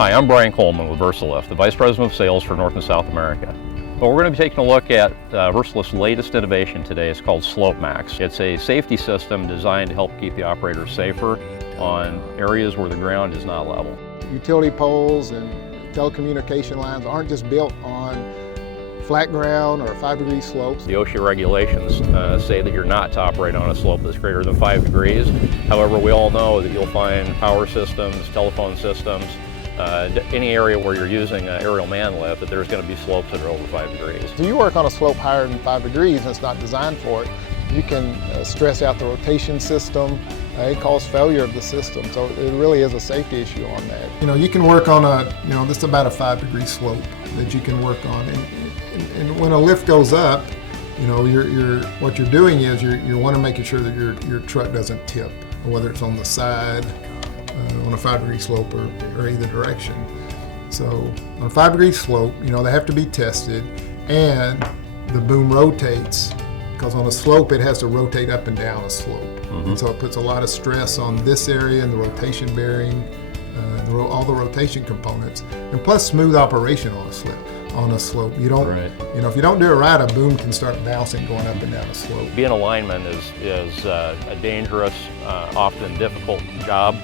Hi, I'm Brian Coleman with Versalift, the Vice President of Sales for North and South America. Well, we're going to be taking a look at Versalift's latest innovation today. It's called SlopeMAX. It's a safety system designed to help keep the operators safer on areas where the ground is not level. Utility poles and telecommunication lines aren't just built on flat ground or 5-degree slopes. The OSHA regulations say that you're not to operate on a slope that's greater than 5 degrees. However, we all know that you'll find power systems, telephone systems, any area where you're using an aerial man lift, that there's going to be slopes that are over 5 degrees. If you work on a slope higher than 5 degrees and it's not designed for it, you can stress out the rotation system. It causes failure of the system, so it really is a safety issue on that. You can work on this is about a 5-degree slope that you can work on, and when a lift goes up, what you're doing is you want to make sure that your truck doesn't tip, whether it's on the side, on a 5-degree slope, or either direction. So on a 5-degree slope, they have to be tested, and the boom rotates, because on a slope it has to rotate up and down a slope. And so it puts a lot of stress on this area and the rotation bearing, all the rotation components, and plus smooth operation on a slope. You don't, if you don't do it right, a boom can start bouncing going up and down a slope. Being a lineman is a dangerous, often difficult job,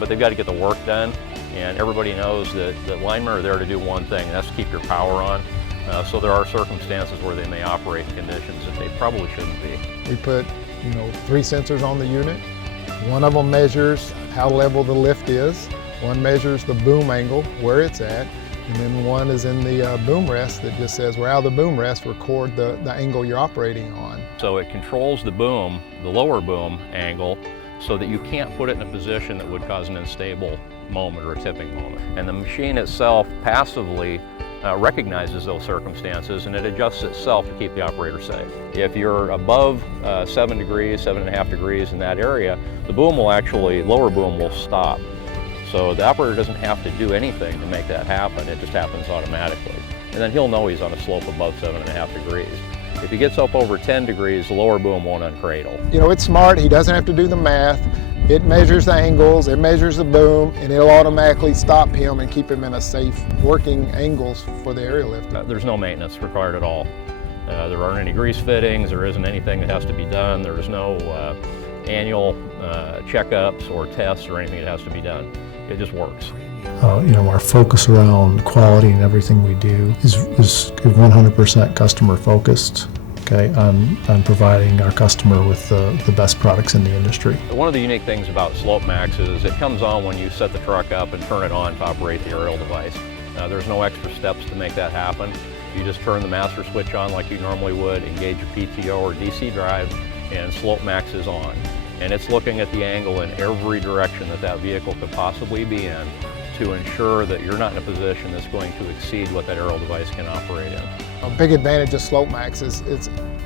but they've got to get the work done, and everybody knows that linemen are there to do one thing, and that's to keep your power on. So there are circumstances where they may operate in conditions that they probably shouldn't be. We put 3 sensors on the unit. One of them measures how level the lift is, one measures the boom angle, where it's at, and then one is in the boom rest that just says, we're out of the boom rest, record the angle you're operating on. So it controls the boom, the lower boom angle, so that you can't put it in a position that would cause an unstable moment or a tipping moment. And the machine itself passively recognizes those circumstances, and it adjusts itself to keep the operator safe. If you're above 7 degrees, 7.5 degrees in that area, the boom will lower boom will stop. So the operator doesn't have to do anything to make that happen, it just happens automatically. And then he'll know he's on a slope above 7.5 degrees. If he gets up over 10 degrees, the lower boom won't uncradle. It's smart, he doesn't have to do the math. It measures the angles, it measures the boom, and it'll automatically stop him and keep him in a safe working angles for the aerial lift. There's no maintenance required at all. There aren't any grease fittings, there isn't anything that has to be done, there's no annual checkups or tests or anything that has to be done. It just works. Our focus around quality and everything we do is 100% customer focused. On providing our customer with the best products in the industry. One of the unique things about SlopeMAX is it comes on when you set the truck up and turn it on to operate the aerial device. There's no extra steps to make that happen. You just turn the master switch on like you normally would, engage a PTO or DC drive, and SlopeMAX is on. And it's looking at the angle in every direction that vehicle could possibly be in to ensure that you're not in a position that's going to exceed what that aerial device can operate in. A big advantage of SlopeMAX is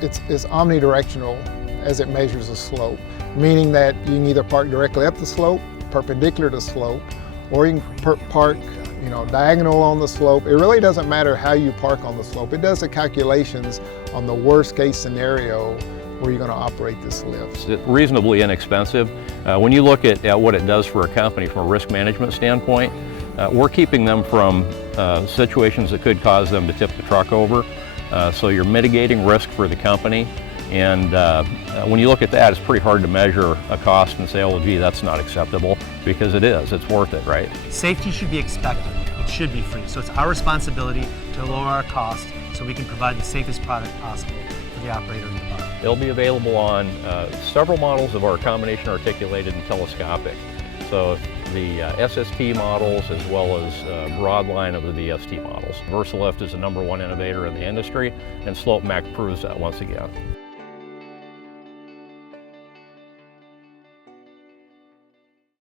it's omnidirectional as it measures the slope, meaning that you can either park directly up the slope, perpendicular to slope, or you can park diagonal on the slope. It really doesn't matter how you park on the slope. It does the calculations on the worst case scenario where you're going to operate this lift. It's reasonably inexpensive. When you look at what it does for a company from a risk management standpoint, we're keeping them from situations that could cause them to tip the truck over. So you're mitigating risk for the company. And when you look at that, it's pretty hard to measure a cost and say, oh, gee, that's not acceptable, because it is. It's worth it, right? Safety should be expected. It should be free. So it's our responsibility to lower our cost so we can provide the safest product possible for the operator in the bar. It'll be available on several models of our combination articulated and telescopic. So the SST models as well as broad line of the VST models. Versalift is the #1 innovator in the industry, and SlopeMAX proves that once again.